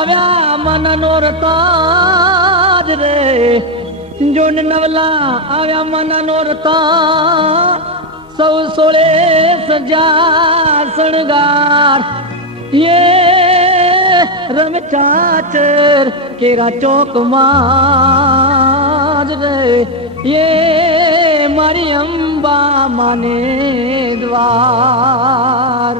આવ્યા મનનો રતાજ રે જોન નવલા આવ્યા મનનો રતા સૌ સોળે સજા શણગાર ये रम चाचर केरा चौक माज रे ये मारी अंबा माने द्वार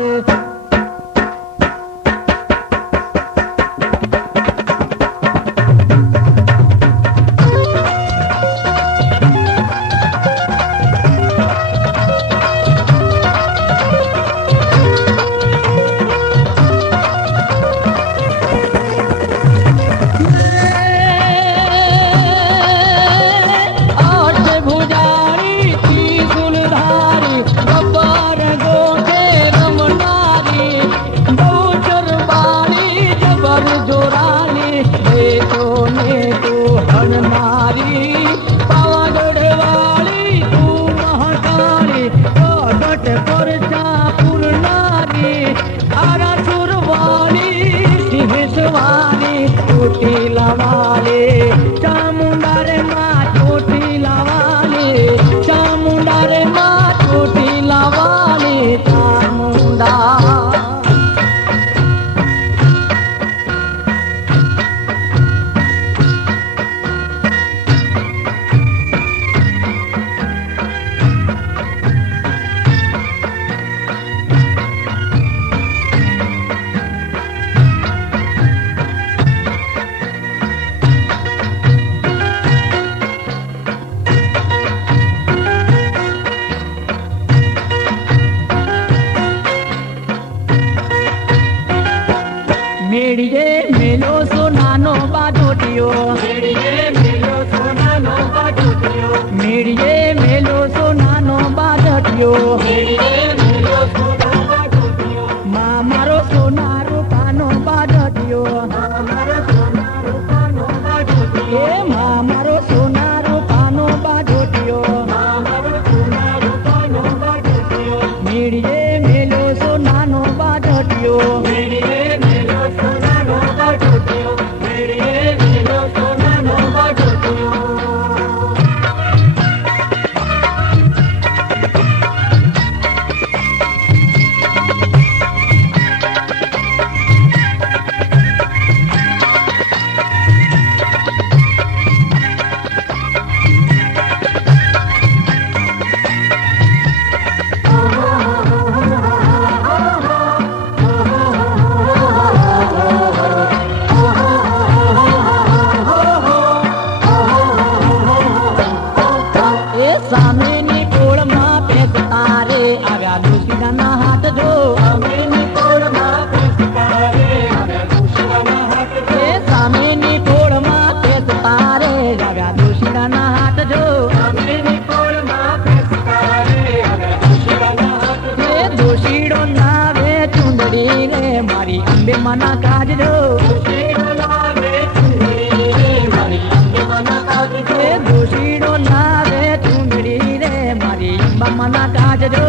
मेड़िए मेलो सोनानो बाजोटियो मेड़िए मेलो सोनानो बाजोटियो मेड़िए मेलो सोनानो बाजोटियो मेड़िए मेलो सोनानो बाजोटियो मामारो सोनारो कानो बाजोटियो मामारो सोनारो कानो बाजोटियो मामारो सोनारो कानो बाजोटियो मामारो सोनारो कानो बाजोटियो मेड़िए मेलो सोनानो बाजोटियो मेड़िए मना काज दो दोषीडो लावे चुंदड़ी रे मारी अम्बा मना काज दो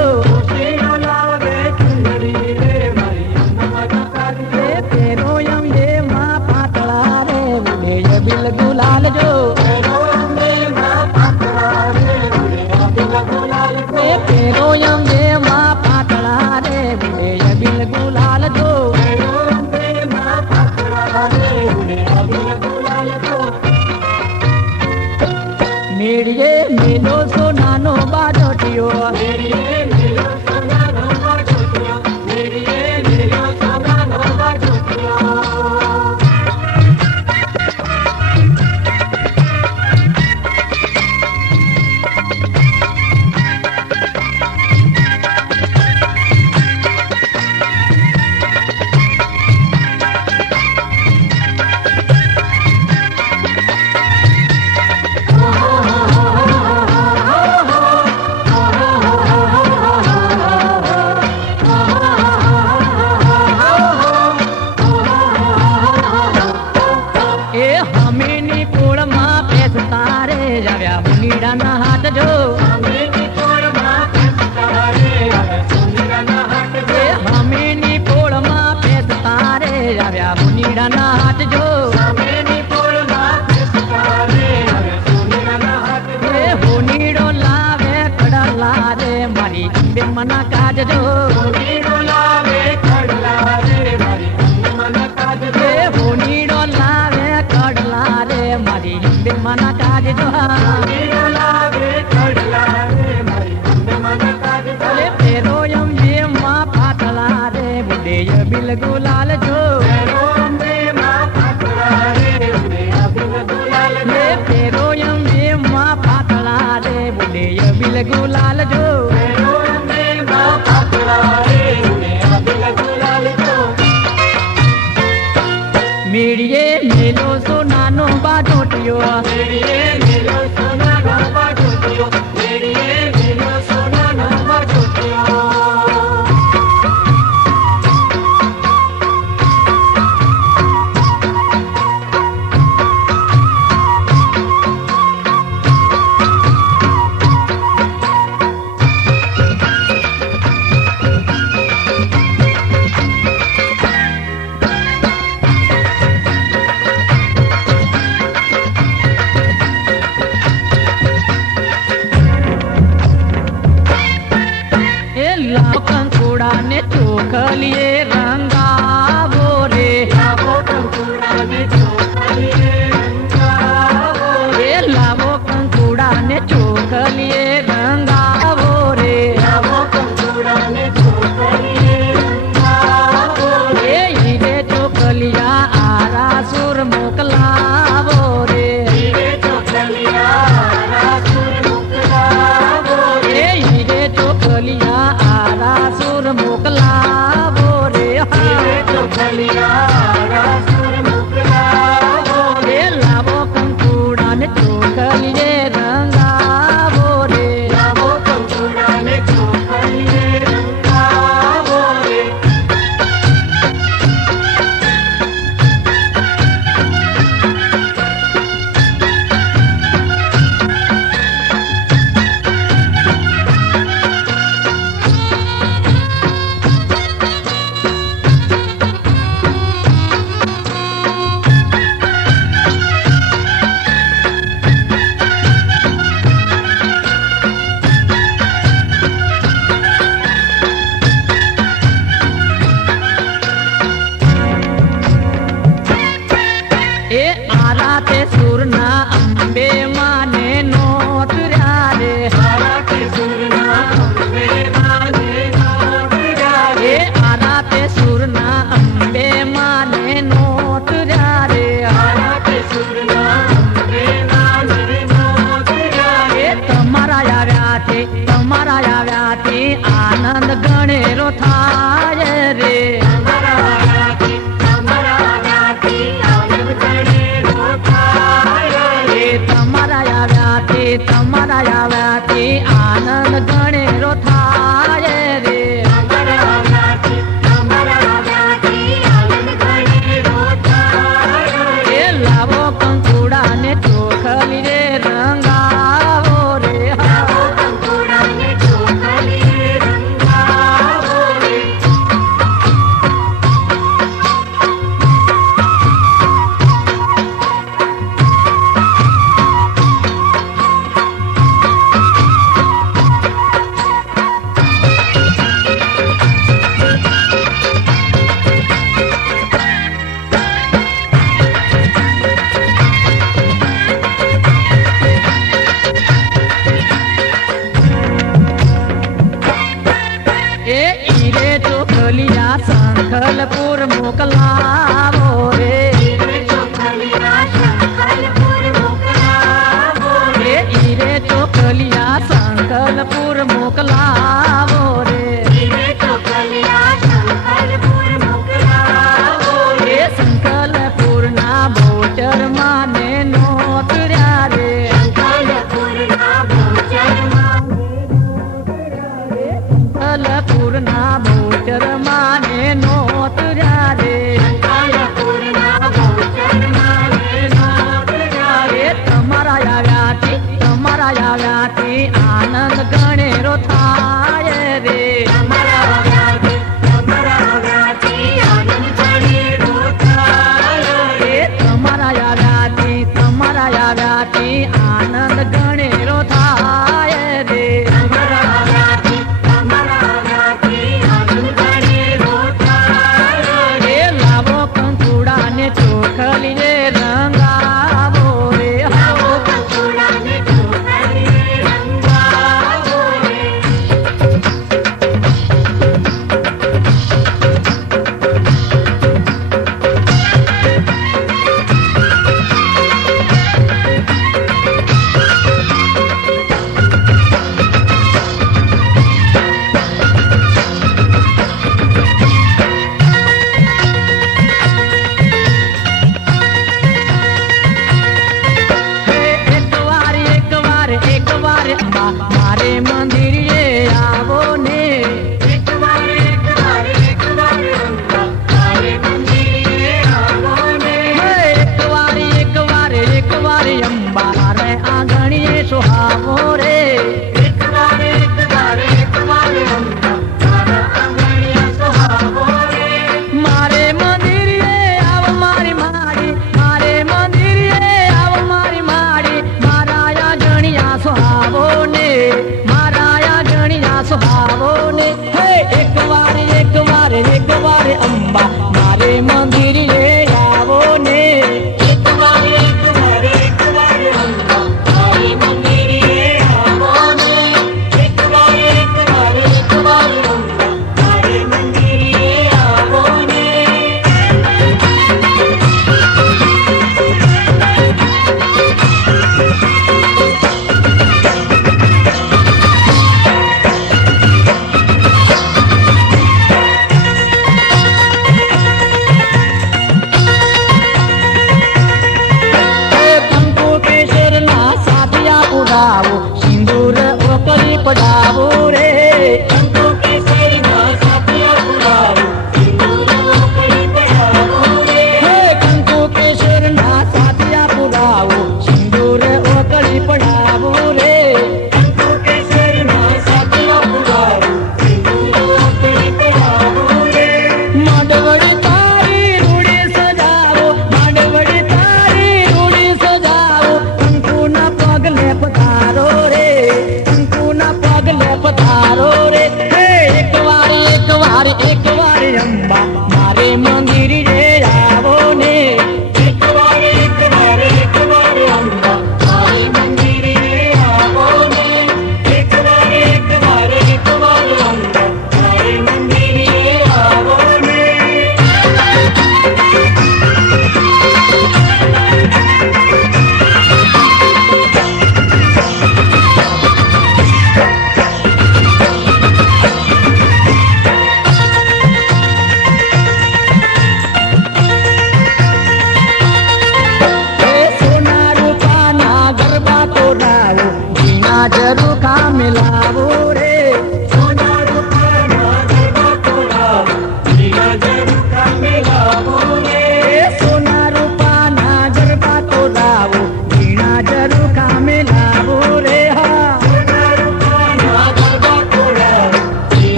तेरो यम दे माँ पातला रे बुढ़े ये बिल गुलाल जो तेरो यम दे माँ पातला रे बुढ़े ये बिल गुलाल जो मेड़िए मेलो सोनानो बाजोटियो मेड़िए मेलो सोनानो बाजोटियो मेड़िए मेलो सोनानो बाजोटियो હાટ જો એ હોનીડો લાવે કડલા રે મારી અંબે મના કાજજો એ હોનીડો લાવે કડલા રે મારી અંબે મના કાજજો અરે ફેરો અંબે માં પાતળા રે ઉડેય બિલ ગુલાલ જો એ ફેરો અંબે માં પાતળા રે ઉડેય બિલ ગુલાલ જો મેળીએ મેલો સોનાનો બાટોટિયો કંકુડા ને ચોખલીએ રંગાવો રે લાવો કંકુડા ને ચોખલીએ રંગાવો રે એ હીરે ચોખલિયા આરા સુર મોકલાવો રે એ હીરે ચોખલિયા આરા સુર મોકલાવો રે એ લાવો કંકુડા ને ચોખલીએ રંગાવો રે એ આરાતે સુરના અંબે માને નોતર્યા રે એ આરાતે સુરના અંબે માને નોતર્યા રે એ તમારા આવ્યાથી આનંદ ગણેરો થાય રે તમારા આવ્યાથી આનંદ ગણેરો થાય રે એ લાવો કંકુડા ને ચોખલી રે રંગાવો રે છોકરી રે રંગાવો રે આવો કંકુડાને છોકરી રે રંગાવો રે મારે મંદિરે આવો ને એક વાર મારે મંદિરે આવો ને એક વાર અંબા રે આંગણીએ સુહાવો રે એક વાર અંબા મારા આંગણીએ સુહાવો રે મારે મંદિરે આવ મારી માડી મારે મંદિરે આવ મારી માડી મારા આંગણીયા સુહાવો ને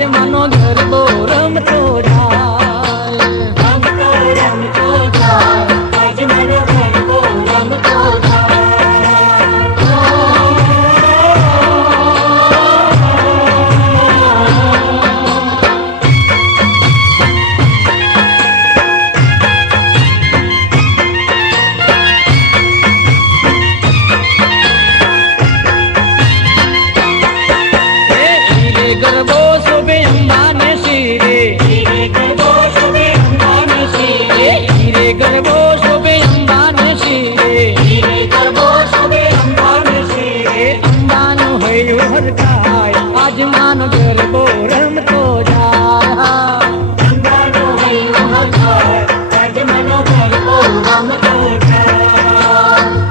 આજ માનો ગરબો રમતો જાય. રમતો રમતો જાય આજ માનો ગરબો રમતો જાય. ગરબો શોભે અંબાને શિરે. હીરે ગરબો શોભે અંબાને શિરે. હીરે ગરબો શોભે અંબાને શિરે. હીરે ગરબો શોભે અંબાને શિરે. અંબાનું હૈયું હરખાય આજ માનો ગરબો રમતો જાય. અંબાનો હૈયું હરખાય આજ માનો ગરબો રમતો જાય.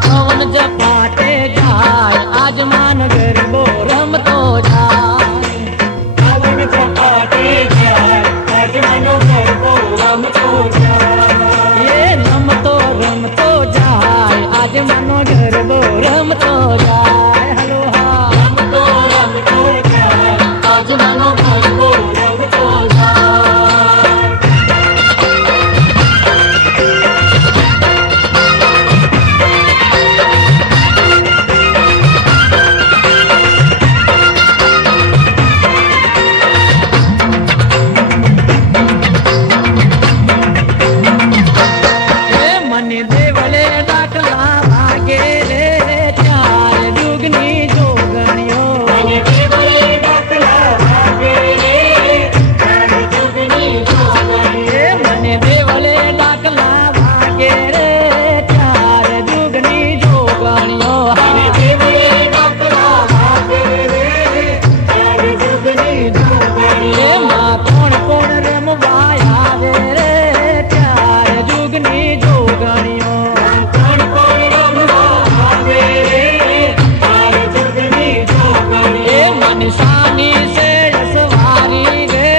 પવન ઝપાટે જાય આજ માનો ગરબો રમતો જાય. પવન ઝપાટે જાય આજ માનો ગરબો રમતો જાય. એ રમતો રમતો જાય આજ માનો ગરબો રમતો જાય. હલો હા. રમતો રમતો જાય આજ માનો ગરબો રમતો જાય. મને દેવળે ડાકલા વાગે રે ચાર જુગની જોગણીઓ. મને દેવળે ડાકલા વાગે રે ચાર જુગની જોગણીઓ. મને દેવળે ડાકલા વાગે રે ચાર જુગની જોગણીઓ. મને દેવળે ડાકલા વાગે રે ચાર જુગની જોગણીઓ. એમાં કોણ કોણ રમવા આવે રે ચાર જુગની જોગણીઓ. કોણ કોણ રમવા આવે રે ચાર જુગની જોગણીઓ. મનસાની છે સવારી રે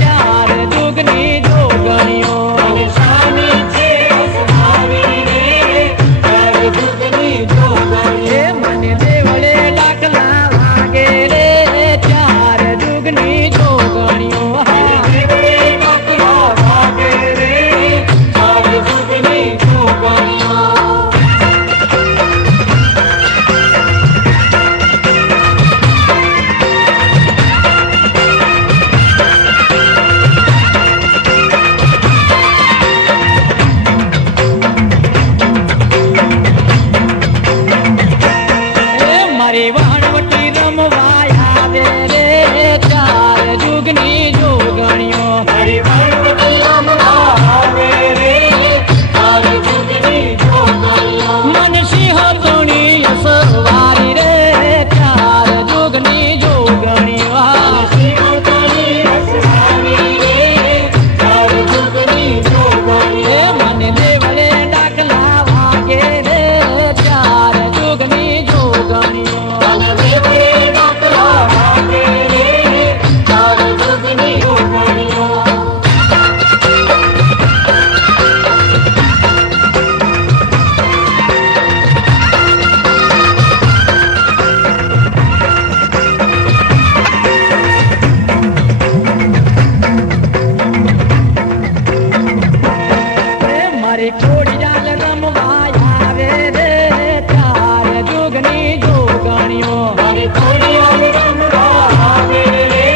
ચાર જુગની જોગણીઓ. નિશાની છે સવારી રે ચાર જુગની જોગણીઓ. મને દેવળે ડાકલા વાગે રે ચાર જુગની જોગણીઓ. દેવળે ડાકલા વાગે રે ચાર જુગની જોગણીઓ. મારી વાણવટી રમવા આવે રે ચાર જુગની જોગણીઓ. મારી વાણવટી રમવા આવે રે ચાર જુગની જોગણીઓ. મન સિંહ ગણી સવારી રે ચાર જુગની જોગણીઓ. સિંહણી સવારી રે ચાર જુગની જોગણીઓ. મને દેવળે ડાકલા વાગે રે ચાર જુગની જોગણીઓ. મને દેવળે ડાકલા વાગે રે ચાર જુગની જોગણીઓ. મારી ખોડિયાલ રમવા આવે રે ચાર જુગની જોગણીઓ. મારી ખોડિયાલ રમવા આવે રે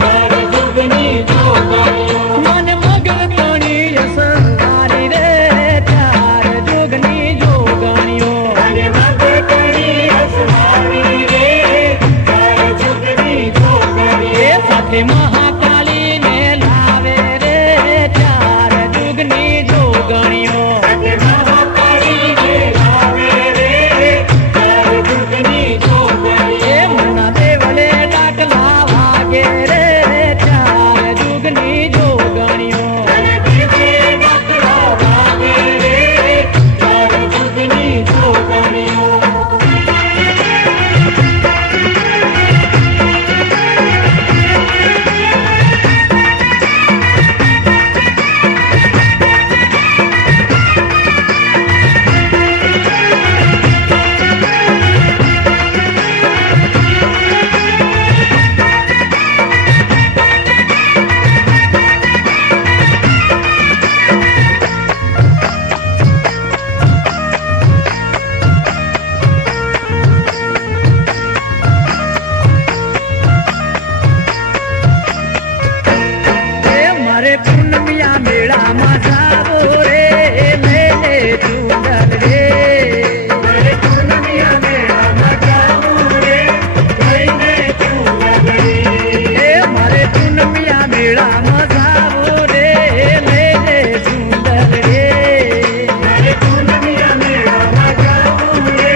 ચાર જુગની જોગણીઓ. મન મગર તણી સવારી રે ચાર જુગની જોગણીઓ. મને મગે કરી સવારી રે ચાર જુગની જોગણીઓ. સાથે મહાકાળી ને લાવે રે ચાર જુગની જોગણીઓ. સાથે મહાકાળી ને લાવે રે ચાર જુગની જોગણીઓ. મના દેવળે ડાકલા વાગે રે ચાર જુગની જોગણીઓ. મને દેવળે ડાકલા વાગે રે ચાર જુગની જોગણીઓ. મેળામાં જાવું રે લેજે સુંદર રે મારે પૂનમિયા મેળામાં જાવું રે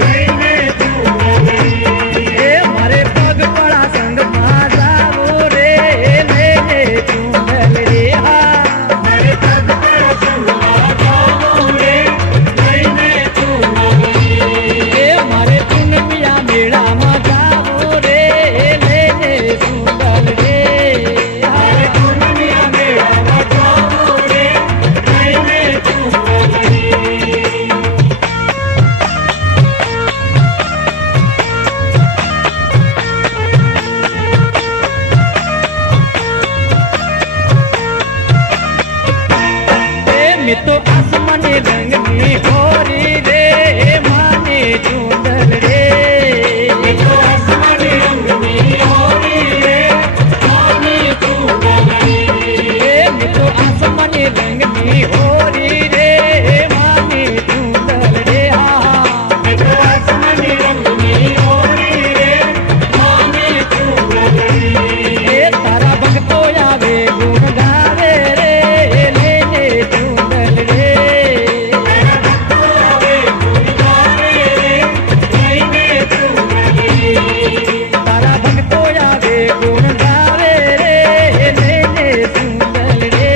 લઈને ચૂંદડી. એ મારે પગપાળા સંગમાં જાવું રે લેજે સુંદર રે હા મારે પગપાળા સંગમાં જાવું રે લઈને ચૂંદડી. એ મારે પૂનમિયા મેળામાં જાવું રે લેજે સુંદર રે મારે પૂનમિયા મેળામાં જાવું રે લઈને ચૂંદડી. મેં તો આસમાને રંગની હોરી રે માને ચુંદર રે એ તો આસમાની રંગની હોરી રે માને ચૂંદડી. મેં તો આસમાને રંગની હોરી રે માને ચુંદર રે હા એ તો આસમાની રંગની હોરી રે માને ચૂંદડી. એ તારા ભક્તો આવે ગુણ ગાવે રે લેને ચુંદર રે તારા ભક્તો આવે ગુણ ગાવે રે લઈને ચૂંદડી. તારા ભક્તો આવે ગુણ ગાવે રે લેને સુંદર રે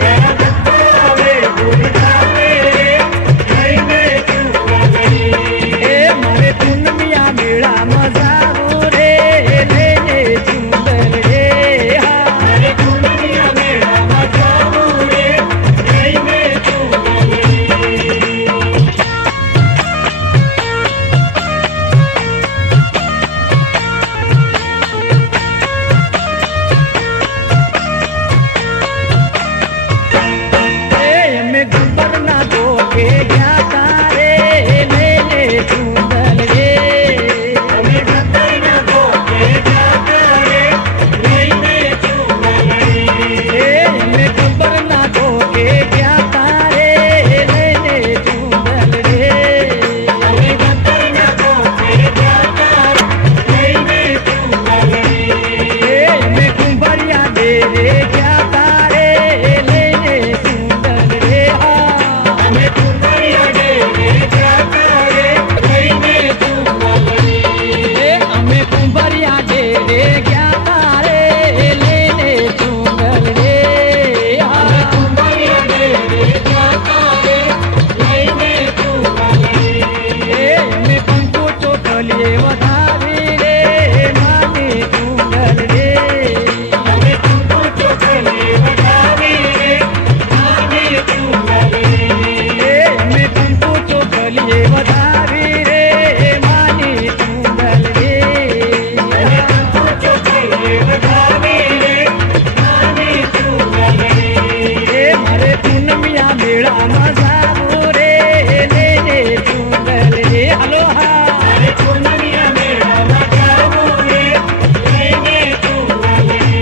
તારા ભક્તો આવે ગુણ ગાવે રે લઈને ચૂંદડી. એ મારે પૂનમિયા મેળામાં જાવું રે લેને સુંદર રે હા મારે પૂનમિયા મેળામાં જાવું રે લઈને ચૂંદડી. એમે ગુંબરના ગોખે ગયા તારે લેને સુંદર રે અમે ભક્તના ગોખે જાતા રે લઈને ચૂંદડી. એમે ગુંબરના ગોખે ગયા તારે લેને સુંદર રે અમે ભક્તના ગોખે જાતા રે લઈને ચૂંદડી. એમે કુંભરિયા ડેરે ગયા તારે લેને સુંદર રે હા અમે કુંવરિયા ડેરે જાતા રે લઈને ચૂંદડી. એ અમે કુંભરિયા ડેરે ગયા તારે લેને સુંદર રે અમે હા કુંવરિયા ડેરે જાતા રે લઈને ચૂંદડી. એ અમે કંકુ ચોટલીએ વધાવી રે માની સુંદર રે અમે કુંકુ ચોખલી વટાવી રે માને ચૂંદડી. એ અમે કંકુ ચોટલીએ વધાવી રે માની સુંદર રે અમે કુંકુ ચોખલી વટાવી રે માને ચૂંદડી. એ મારે પૂનમિયા મેળામાં જાવું રે લેને સુંદર રે હલો હા મારે પૂનમિયા મેળામાં જાવું રે લઈને ચૂંદડી.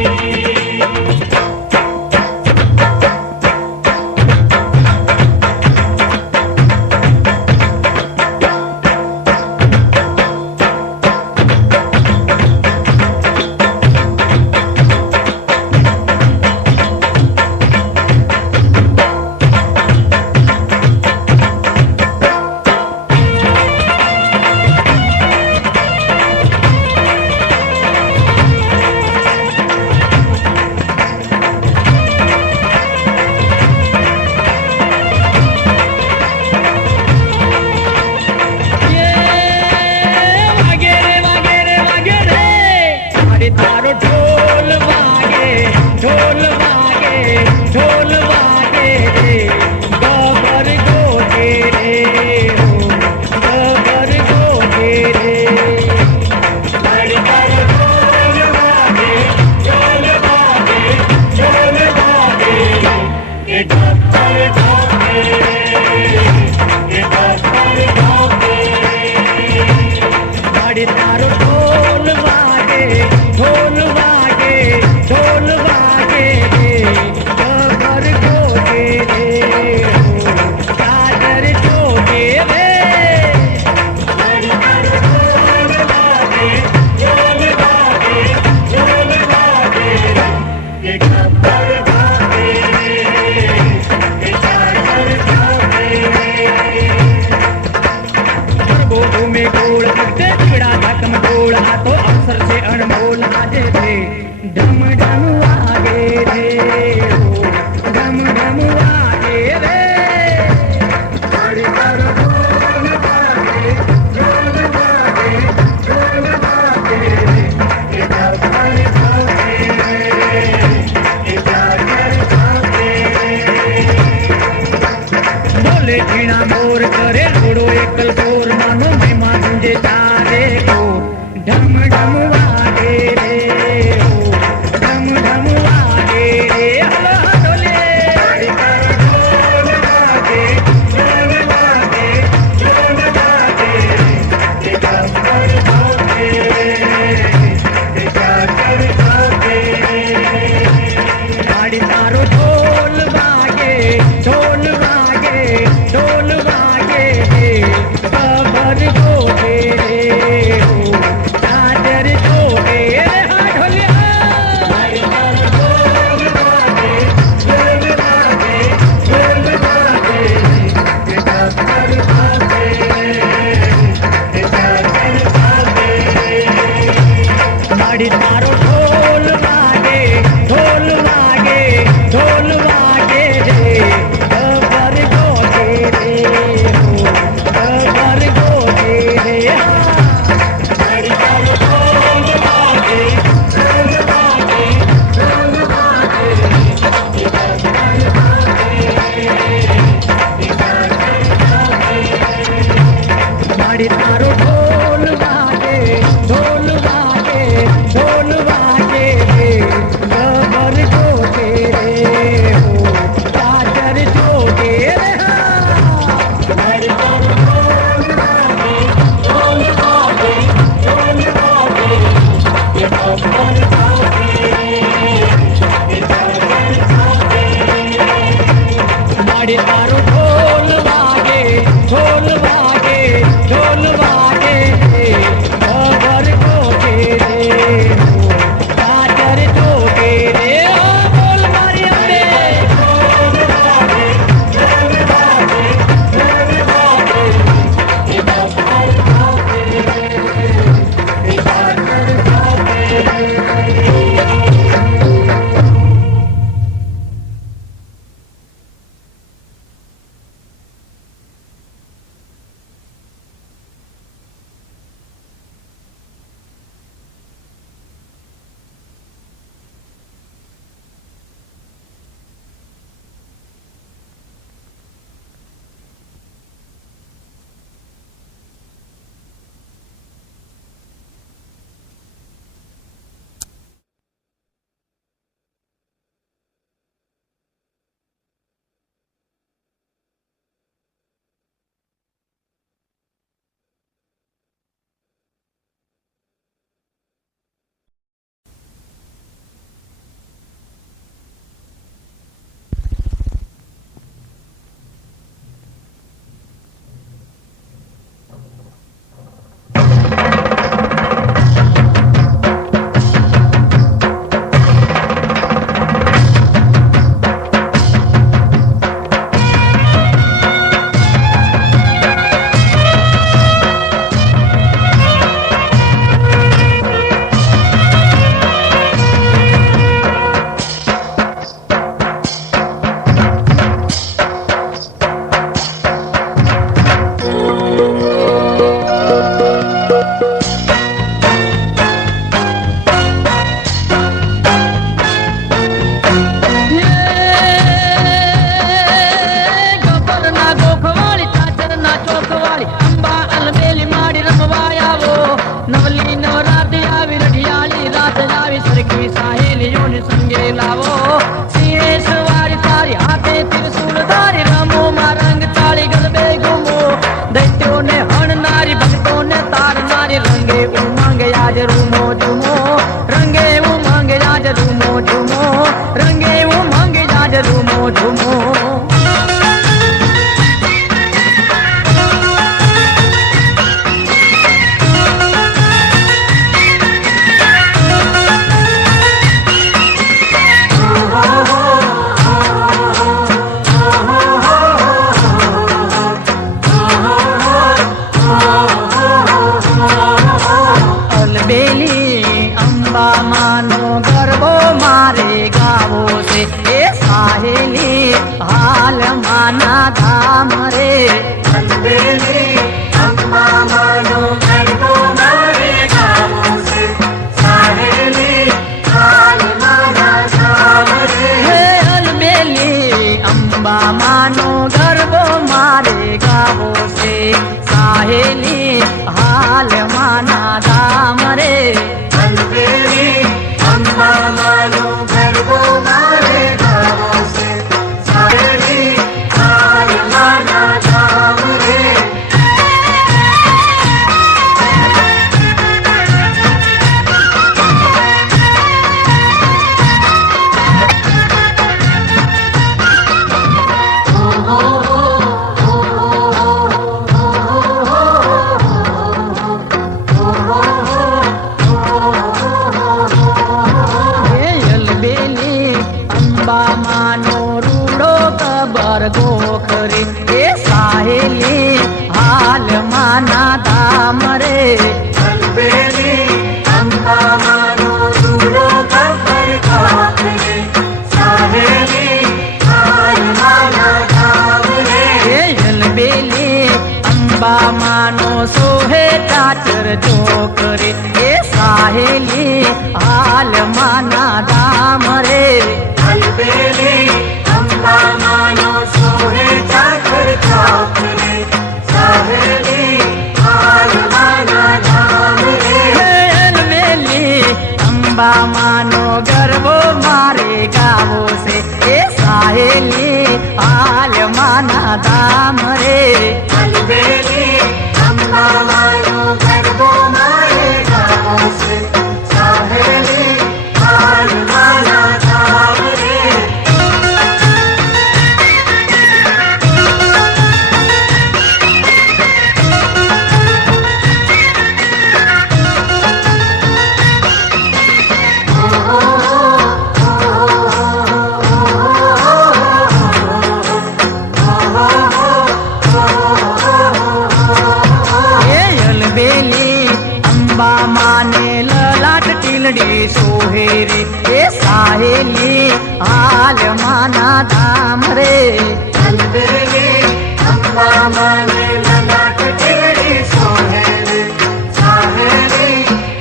ઢોલ વાગે રે, ખબર ढम ढम वागे रे ओ ढम ढम वागे रे ताड़ी तारो ढोल वागे ढोल वागे ढोल वागे ये डब्बल भागे ये जागर भागे बोले झीणा मोर करे लोड़ो एकल बोर मानो महिमा तुझे तारे को ढम ढम वागे रे ओ ढम ढम वागे रे हलो हलोले ताड़ी तारो ढोल वागे ढोल वागे ढोल वागे ये डब्बल भागे ये जागर भागे ताड़ी तारो ढोल वागे ढोल वागे ढोल वागे रे खबर સાહેલી હાલ માના ધામ રે अलबेली अम्बा माने ललाट टिवड़ी सोहे रे साहेली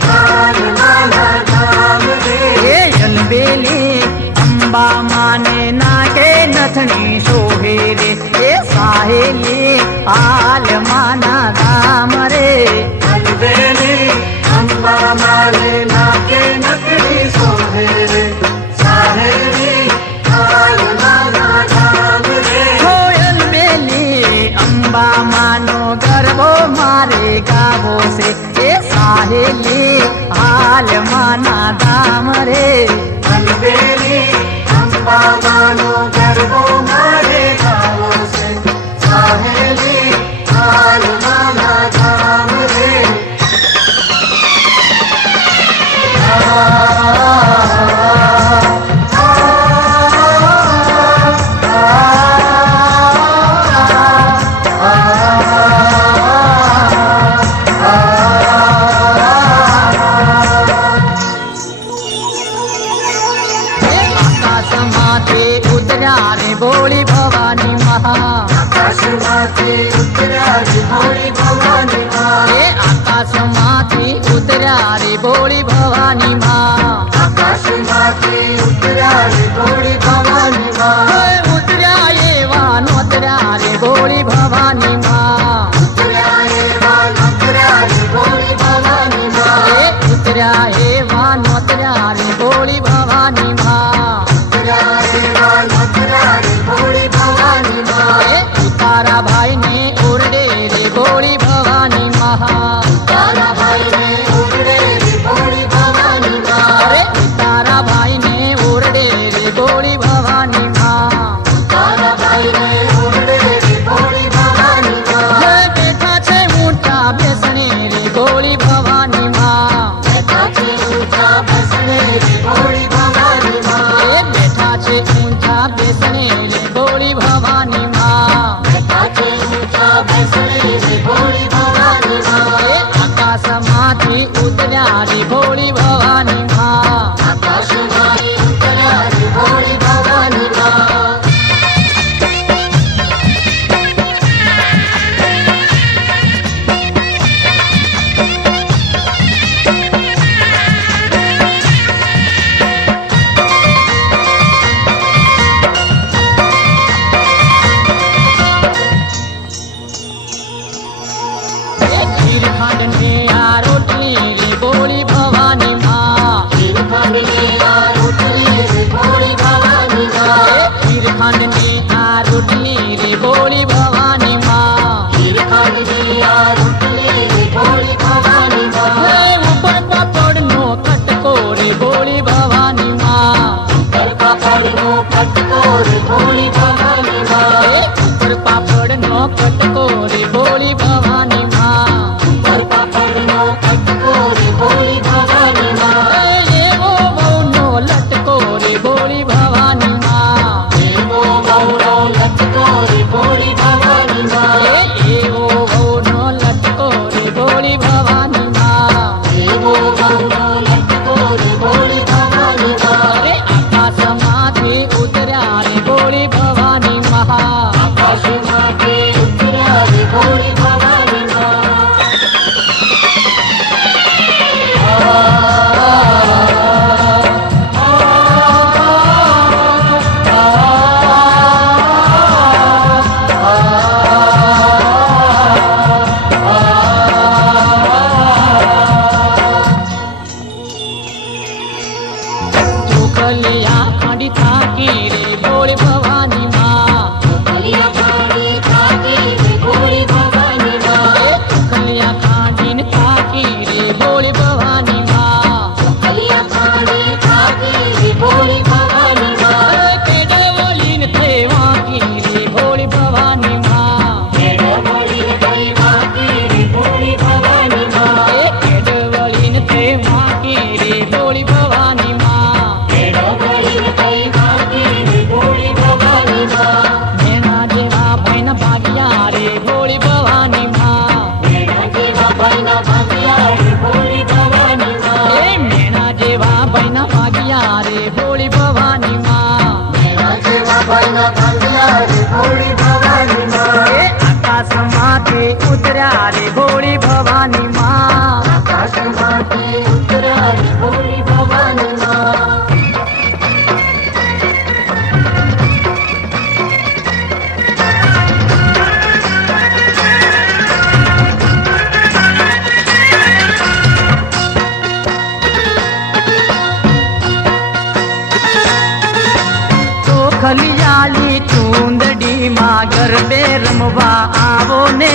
हाल माना धाम रे એ જલબેલી અંબા માને નાકે નથણી શોભે રે એ સાહેલી હાલ માના ધામ રે अलबेली अम्बा माने नाके नकड़ी सोहे रे साहेली हाल माना धाम रे કોયલ બેલી અંબા માનો ગરબો મારે ગાવો છે એ સાહેલી હાલ માના ધામ રે अलबेली अम्बा मानो गरबो मारे गावो से साहेली हाल माना धाम रे આકાશમાંથી ઉતર્યા રે ભોળી ભવાની મહા आकाशमाती उतरा भोली भवानी माँ એ આકાશમાંથી ઉતર્યા રે ભોળી ભવાની મા आकाशमाती उतरा भोली भवानी माँ ઉતર્યા એવા નોતર્યા રે ભોળી ભવાની મા उतरा भोली भवानी माँ એ ઉતર્યા એવા નોતર્યા રે ભોળી ભવાની મા उतरा भोली भवानी माँ એ તારા ભાઈને ઓરડે રે ભોળી ભવાની મહા तारा भाई ने उतरे भोली भवानी माँ અરે તારા ભાઈને ઓરડે રે ભોળી ભવાની મા तारा भाई ने उतरे भोली भवानी माँ હે બેઠા છે ઊંચા બેસણે રે ભોળી ભવાની મા बैठा छे ऊंचा बसने भोली भवानी माँ એ બેઠા છે ઊંચા બેસણે રે ભોળી ભવાની મા बैठा छे ऊंचा बसने भोली भवानी माँ એ આકાશમાંથી ઉતર્યા રે ભોળી ભવાની મા आकाशमाती उतरा भोली भवानी माँ એ ખીર ખાંડને આ રોટલી રે ભોળી ભવાની મા खीर खांडने आ रोटली भोली भवानी माँ એ ખીર ખાંડને આ રોટલી રે ભોળી ભવાની મા खीर खांडने आ रोटली भोली भवानी माँ હે ઉપર પાપડનો કટકો રે ભોળી ભવાની મા करका पड़नो पटको भोली भवानी माँ એ ઉપર પાપડનો કટકો રે ભોળી ભવાની મા करका पड़नो पटको भोली भवानी माँ એ એવો બહુનો લટકો રે ભોળી ભવાની મા एवो गौरो लटको भोली भवानी माँ એ એવો બહુનો લટકો રે ભોળી ભવાની મા एवो गौरो लटको भोली भवानी माँ અરે આકાશમાંથી ઉતર્યા રે ભોળી ભવાની મહા आकाशमाती उतरा भोली भवानी माँ ચોખલિયા ખાંડી થાકી રે ભોળી ભવાની મા कलिया पानी खाती भोली भवानी माँ એ ચોખલિયા ખાંડીને થાકી રે ભોળી ભવાની મા कलिया पानी खाती भोली भवानी माँ અરે પેડે વળીને તે વાંકી રે ભોળી ભવાની મા मेरे बोली गई बाकी भोली भवानी माँ એ પેડે વળીને તે વાંકી રે ભોળી ભવાની મા मेरे बोली गई बाकी અંબાના ભાંગ્યા રે ભોળી ભવાની માં એ આકાશમાંથી ઉતર્યા રે ભોળી ભવાની માં આકાશમાંથી ઉતર્યા રે ભોળી ભવાની માં ખલિયાલી ચૂંદડી માં ગરબે રમવા આવો ને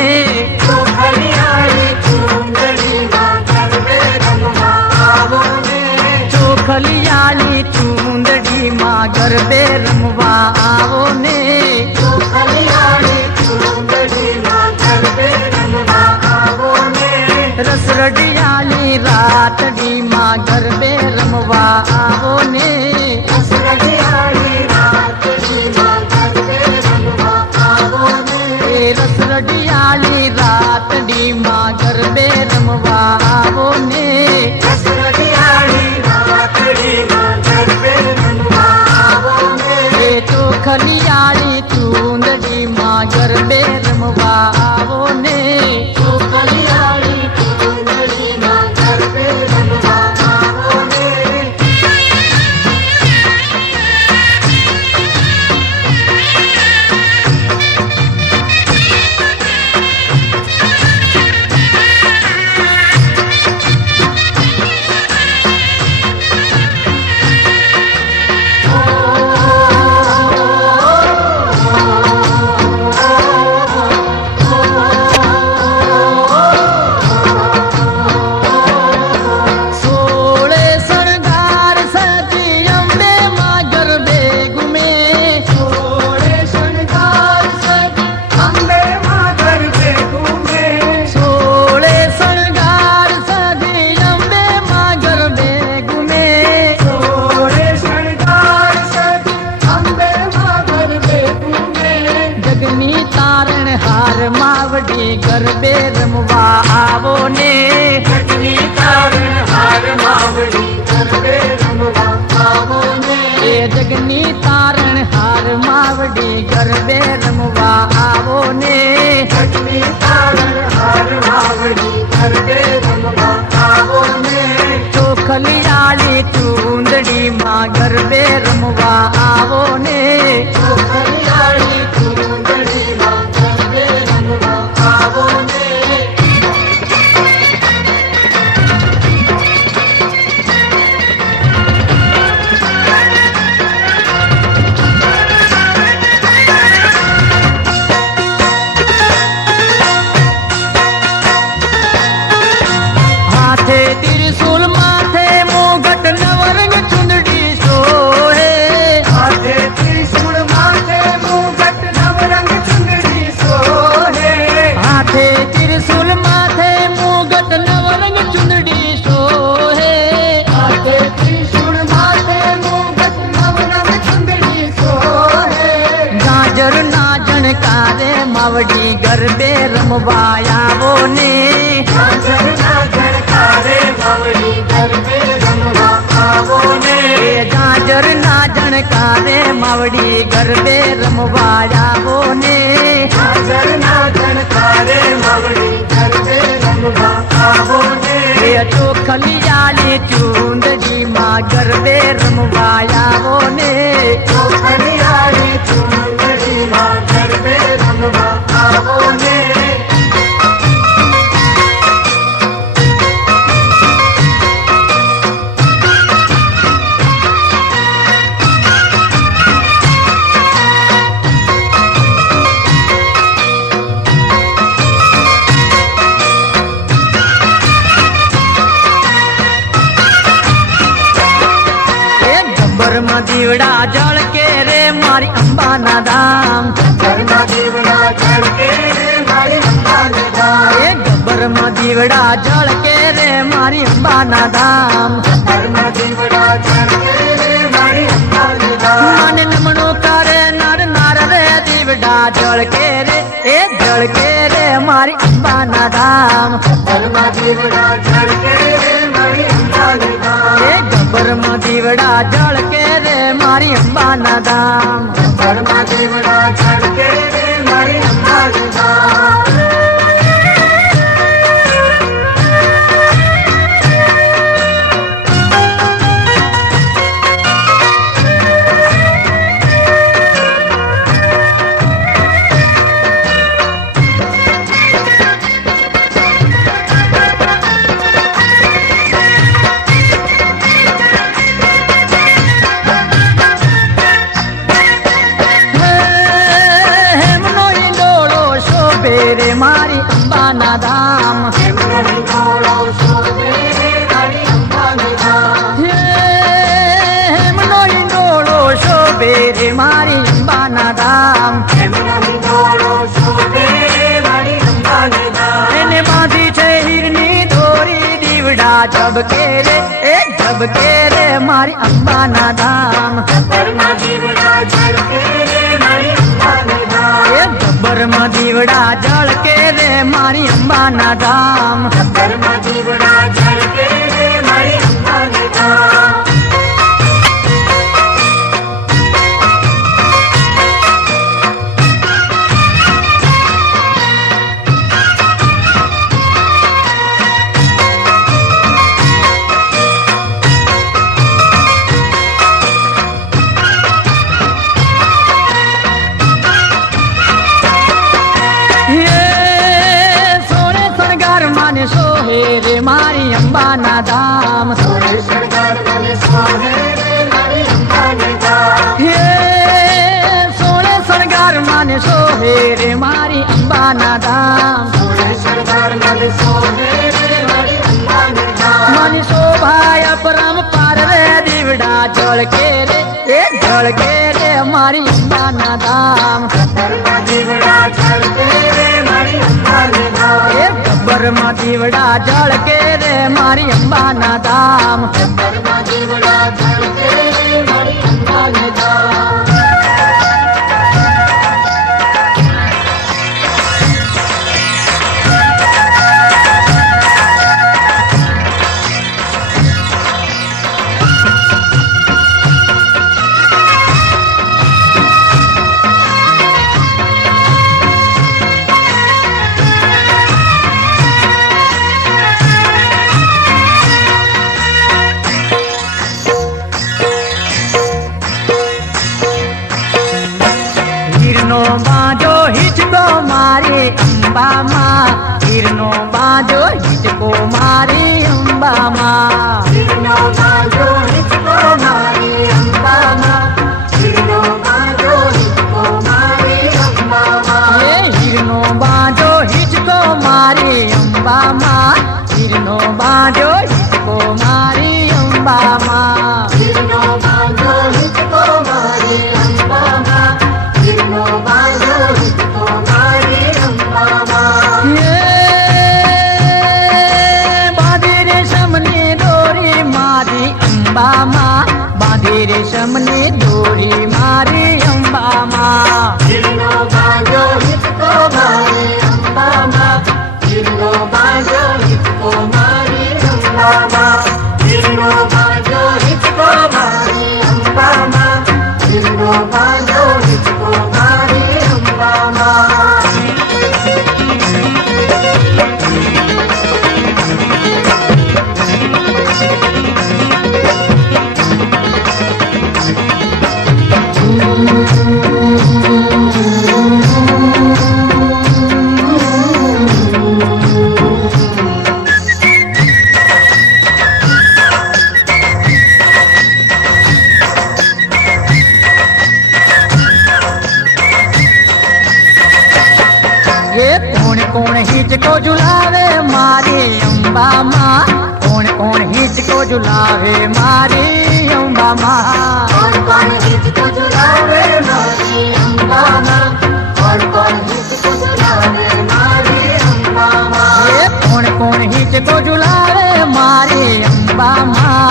ખલિયાળી ચૂંદડી માં ગરબે રમવા આવો ને ખલિયાલી ચૂંદડી માં ગરબે રમવા આવો ને ખલિયાળી ચૂંદડી માં ગરબે રમવા આવો ને રસરડિયાલી રાતડી માં ગરબે રમવા આવો ને રસરડિયાળી રાતડી માં ગરબે રમવા આવો ને રસરડિયાલી રાતડી માં ગરબે રમવા આવો ને રસરડિયાળી રાતડી માં ગરબે રમવા આવો ને ખલિયાળી ચૂંદડી માં ગરબે રમવા આવો ને ખલિયાળી ચૂંદડી માં ગરબે રમવા આવો ને ગરબે રમવા આવો ને જગની તારણ હાર માવડી ગરબે રમવા આવો ને જગની તારણ હાર માવડી ગરબે રમવા આવો ને જગની તારણ હાર માવડી ગરબે રમવા આવો ને ખલિયાળી ચૂંદડી માં ગરબે રમવા આવો ને ખલિયાળી ચૂંદડી માં ગરબે રમવા આવો ને હાથે ત્રિશુલ માથે મોગટ નવરંગ ચૂંદડી સોહે હાથે ત્રિશુળ માથે મુગટ નવરંગ ચુંદડી સોહે હાથે ત્રિશુલ માથે મોગટ નવરંગ ચૂંદડી સોહે હાથે ત્રિશુળ માથે મુગટ નવરંગ ચુંદડી સોહે ગાજર ના જણકારે માવડી ગરબે રમવા આવો ને ગાજરના જણકારે માવડી ગરબે રમવા આવો ને ગાજર ના જણકારે માવડી ગરબે રમવા આવો ને ગાજરના જણકારે માવડી ગરબે રમવા આવો ને ખલિયાળી ચૂંદડી માં ગરબે રમવા આવો ને ખલિયાળી ચૂંદડી માં ગરબે રમવા આવો ને ગબ્બરમાં દીવડા જળકે રે મારી અંબાના ધામ ઘરમાં દીવડા જળકે રે મારી અંબાને ધામ ગબ્બરમાં દીવડા જળકે રે મારી અંબાના ધામ ઘરમાં દીવડા જળકે રે મારી અંબાને ધામ મને નમણું કરે નર નાર રે દીવડા જળકે રે જળકે રે મારી અંબાના ધામ ઘરમાં દીવડા જળકે રે મારી અંબાને ધામ ગબ્બરમાં દીવડા જળકે રે મારી અંબાના ધામ ઘરમાં મારી અંબાના ધામ. ગબ્બરમાં દીવડા ઝળકે રે મારી અંબાને ધામ. એ ગબ્બરમાં દીવડા ઝળકે રે મારી અંબાના ધામ. ગબ્બરમાં દીવડા ઝળકે રે મારી અંબાને ધામ. સોહે રે મારી અંબાના ધામ. સોળે શણગાર મને સોહે રે મારી અંબાને ધામ. હે સોળે શણગાર માને સોહે રે મારી અંબાના ધામ. સોળે શણગાર મને સોહે રે મારી અંબાને ધામ. માની શોભાય પરમ પાર રે દીવડા ઝળકે રે એ ઝળકે રે મારી અંબાના ધામ. ગબ્બરમાં દીવડા ઝળકે રે મારી અંબાને ધામ. એ ગબ્બરમાં દીવડા ઝળકે રે મારી અંબાના ધામ. ગબ્બરમાં દીવડા ઝળકે રે મારી અંબાને ધામ. હીરનો બાજો હિચકો મારી અંબામાં. હીરનો બાજો હિચકો મારી અંબામાં. હીરનો બાજો હિચકો મારી અંબામાં. હીરનો બાજો હિચકો મારી અંબામાં. એ હીરનો બાજો હિચકો મારી અંબામાં. હીરનો બાજો હિચકો મારી અંબામાં. હીરનો બાજો હિચકો મારી અંબામાં. હીરનો બાજો હિચકો મારી અંબામાં. બાંધી રેશમની દોરી મારી અંબામાં. બાંધી રેશમની દોરી મારી અંબામાં. હીરનો બાજો હિચકો મારી અંબામાં. હીરનો બાજો હિચકો મારી અંબામાં. હીરનો બાજો હિચકો મારી અંબામાં. હીરનો બાજો હિચકો મારી અંબામાં. ये कौन कौन हिचको झुलावे मारी अंबाમાં. कौन कौन हिचको झुलावे मारी अंबाમાં. कौन हिचको झुलावे मारी अंबाમાં. कौन हिचको झुलावे मारी अंबाમાં. ये कौन हिचको झुलावे मारी अंबाમાં.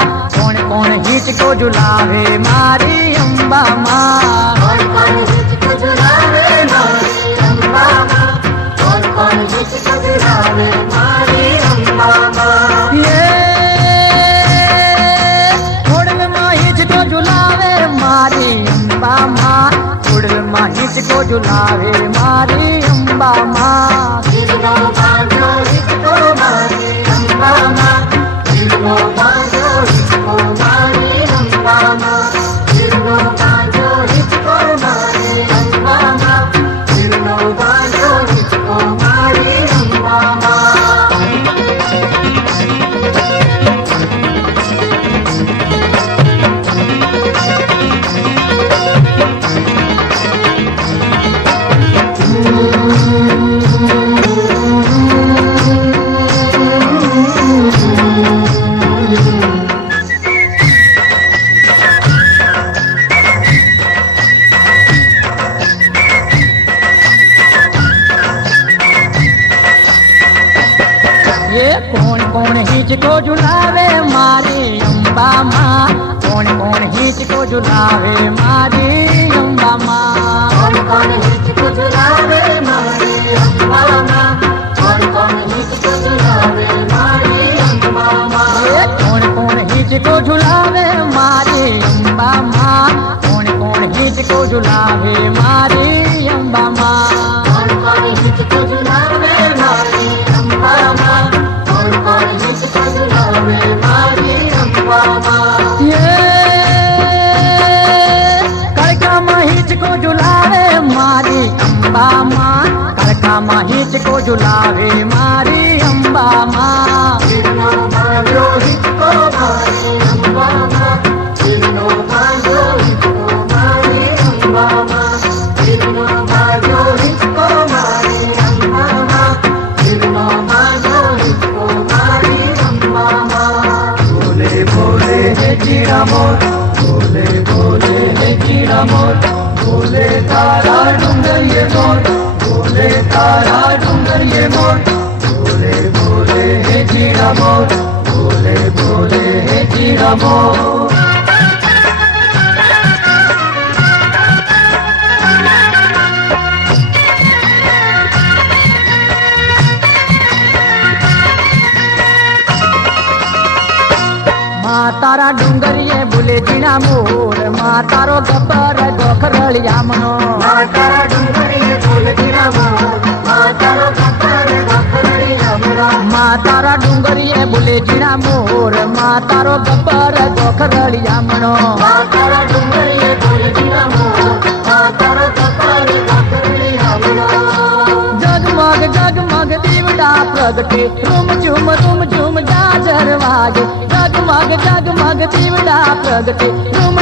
कौन हिचको झुलावे मारी अंबाમાં. कौन हिचको झुलावे मारी अंबाમાં. कौन हिचको झुलावे मारी अंबाમાં. ये घोड़लમાં हिचको झुलावे मारी अंबाમાં. घोड़लમાં हिचको झुलावे मारी अंबाમાં. હીરનો બાજો હિચકો મારી અંબામાં. હીરનો બાજો હિચકો મારી અંબામાં. હીરનો બાજો હિચકો મારી અંબામાં. હીરનો બાજો હિચકો મારી અંબામાં. ये कौन कौन हिचको झुलावे मारी अंबाમાં. कौन झुलावे मारी अंबा माँ। कौन कौन हिचको झुलावे मारी अम्बा माँ। कौन कौन हिचको झुलावे मारी अम्बा माँ। कौन कौन हिचको झुलावे मारी अंबा माँ। कौन कौन हिचको झुलावे मारी अंबा माँ। कौन कौन हिचको झुलावे मारी अम्बा माँ। कौन कौन हिचको झुलावे मारी अम्बा माँ। कड़का माँ हिचको झुलावे मारी अंबा माँ। कड़का माँ हिचको झुलावे मारी अंबा माँ। किरणो बाजो हिचको मारी अम्बा माँ। किरणो बाजो हिचको मारी अम्बा माँ। किरणो बाजो हिचको मारी अम्बा माँ। किरणो बाजो हिचको मारी अम्बा माँ। बोले बोले हे जीरा मोर। बोले बोले हे जीरा मोर। बोले तारा डूंगर ये मोर। बोले तारा डूंगर ये मोर। बोले बोले हे जीरा मोर। बोले बोले हे जीरा मोर। माँ तारा डूंगरिये बोले जीना मोर। माँ तारो गब्बर गोखरलिया मनो। माँ तारा डूंगरिये बोले जीना मोर। माँ तारो गब्बर गोखरलिया मनो। माँ तारा डूंगरिये बोले जीना मोर। माँ तारो गब्बर गोखरलिया मनो। माँ तारा डूंगरिये बोले जीना मोर। माँ तारो गब्बर गोखरलिया मनो। जगमग जगमग दीवड़ा प्रगटे रूम झूम जाजर वाजे। जगमग जगमग दीवड़ा प्रगटे रूम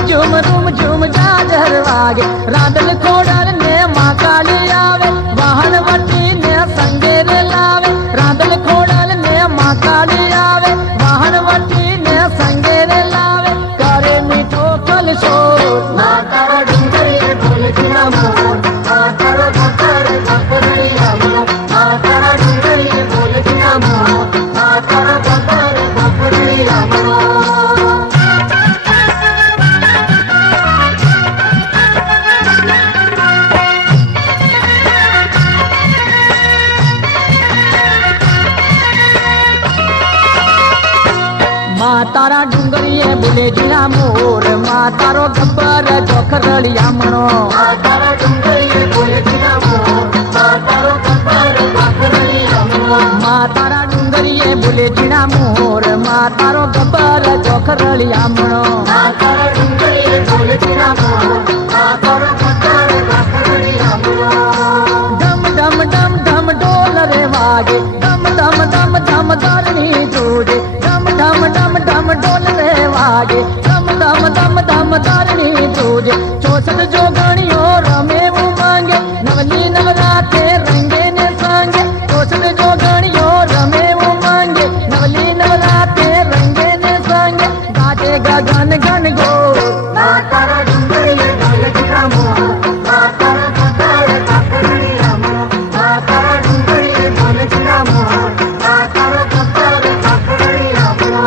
झूम जाजर वागे। राडल खोडल ने माँ काली आवे। वाहन वटी ने संगेर लावे। राडल खोडल ने माँ काली आवे। वाहन वटी ने संगेर लावे। करे मीठो फल शोर। माँ तारा डूंगरिये बोले जीना मोर। माँ तारो गब्बर गोखरलिया मनो। माँ तारा डूंगरिये बोले जीना मोर। माँ तारो गब्बर गोखरलिया मनो। माँ तारा डूंगरिये बोले जीना मोर। माँ तारो गब्बर गोखरलिया मनो। माँ तारा डूंगरिये बोले जीना मोर। माँ तारो गब्बर गोखरलिया मनो। माँ तारा डूंगरिये बोले जीना मोर। माँ तारो गब्बर गोखरलिया मनो। माँ तारा डूंगरिये बोले जीना मोर। माँ तारो गब्बर गोखरलिया मनो। डम डम डम डम डोल रे वागे। डम डम डम डम धरणी जूझे। डम डम डम डम डोल रे वागे। डम डम डम डम धरणी जूझे। चौसठ जो गणियों रमे उमंगे। नवली नवराते रंगे ने संगे। चौसठ जो गणियों रमे उमंगे। नवली नवराते रंगे ने संगे। गाजे गगन गन गो। माँ तारा डूंगरिये बोले जीना मोर। माँ तारा गब्बर गोखरलिया मनो। माँ तारा डूंगरिये बोले जीना मोर। माँ तारा गब्बर गोखरलिया मनो।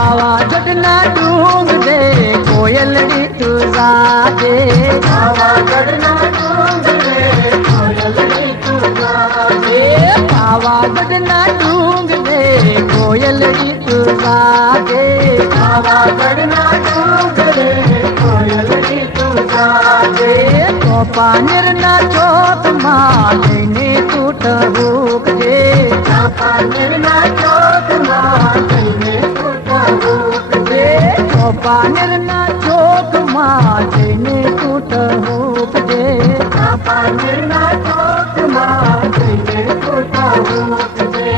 आवाज ना डूंग दे कोयलड़ी तू राजे। पावागढ़ना डूंगरे कोयलड़ी तू गाजे। आवाज ना डूंग दे कोयलड़ी तू राजे। पावागढ़ना डूंगरे कोयलड़ी तू गाजे। तो पानिर ना चोक माने टूट हुक जे। पानिरना चोक माने टूट हुक जे। तो पानिर ना चोक माने टूट हुक जे। पानिरना चोक माने टूट हुक जे।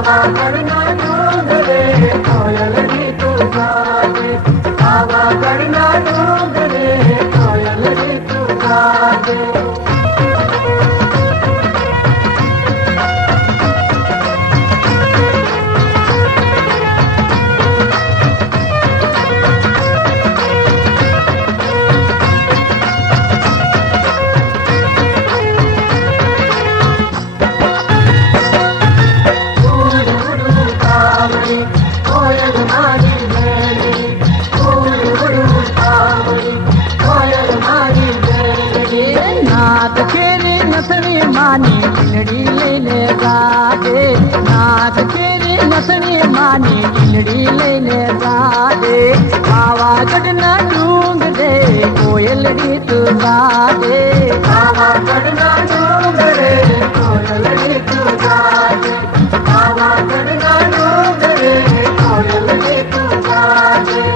पावागढ़ना डूंगरे कोयल गीत गाजे, पावागढ़ना डूंगरे कोयल गीत गाजे। कोयल मारी बेली, कोयल मारी बेली। नाथ खेरी नसनी मानी किलड़ी ले ले गाजे, नाथ खेरी नसनी मानी किलड़ी ले ले गाजे। पावागढ़ना डूंग दे कोयल गीत गाजे, पावागढ़ना डूंगरे कोयल गीत गाजे, पावागढ़ना डूंगरे कोयल गीत गाजे।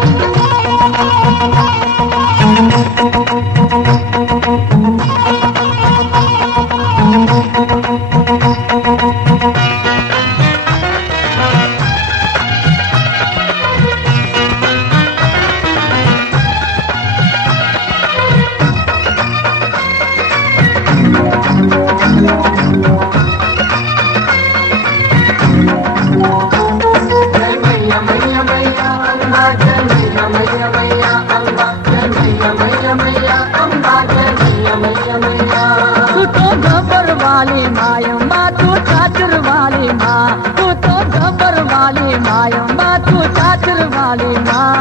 तू तो गबर वाली मायम्बा तू चाचर वाली माँ, तू तो गबर वाली मायम्बा तू चाचर वाली माँ।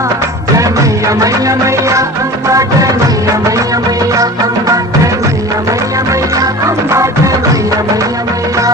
जय मैया मैया मैया अम्बा, जय मैया मैया मैया अम्बा, जय मैया मैया मैया अम्बा, जय मैया मैया मैया।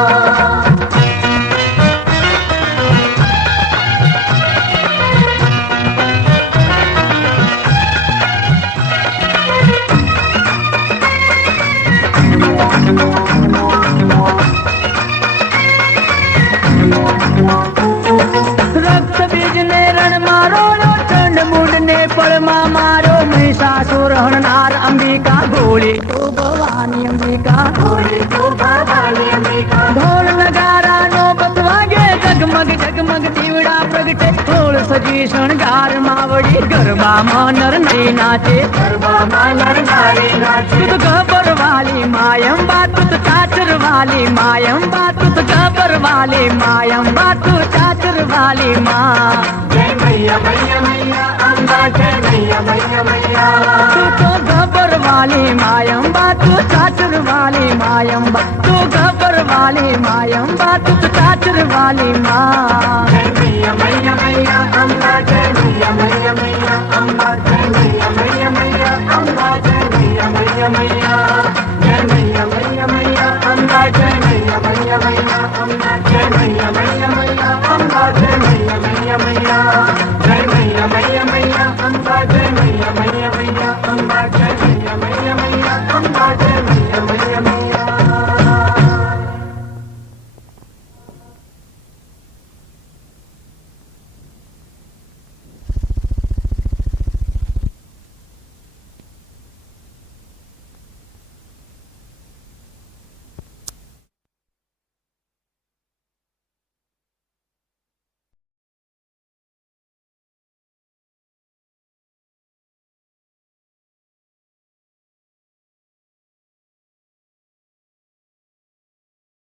रक्त बीज ने रण मारो लो, चंड मुंड ने पड़मा मारो। महिषासुर हरनार अंबिका भोली तो भवानी अंबिका, भोली तो भवानी अंबिका। ढोल नगारा नौबत वागे, जगमग जगमग दीवड़ा प्रगटे। ढोल सजी शणगार मावड़ी, गरबा में नर नारी नाचे, गरबा में नर नारी नाचे। तू तो गबर वाली मायम्बा तू तो चाचर वाली मायम्बा, तू तो गबर वाली मायम्बा तू चाचर वाली माँ। जय मैया मैया मैया अम्बा, जय मैया मैया मैया। तू तो गबर वाली मायम्बा तू चाचर वाली मायम्बा, तू गबर वाली मायम्बा तू तो चाचर वाली माँ। जय मैया मैया मैया अम्बा, जय मैया मैया मैया अम्बा, जय मैया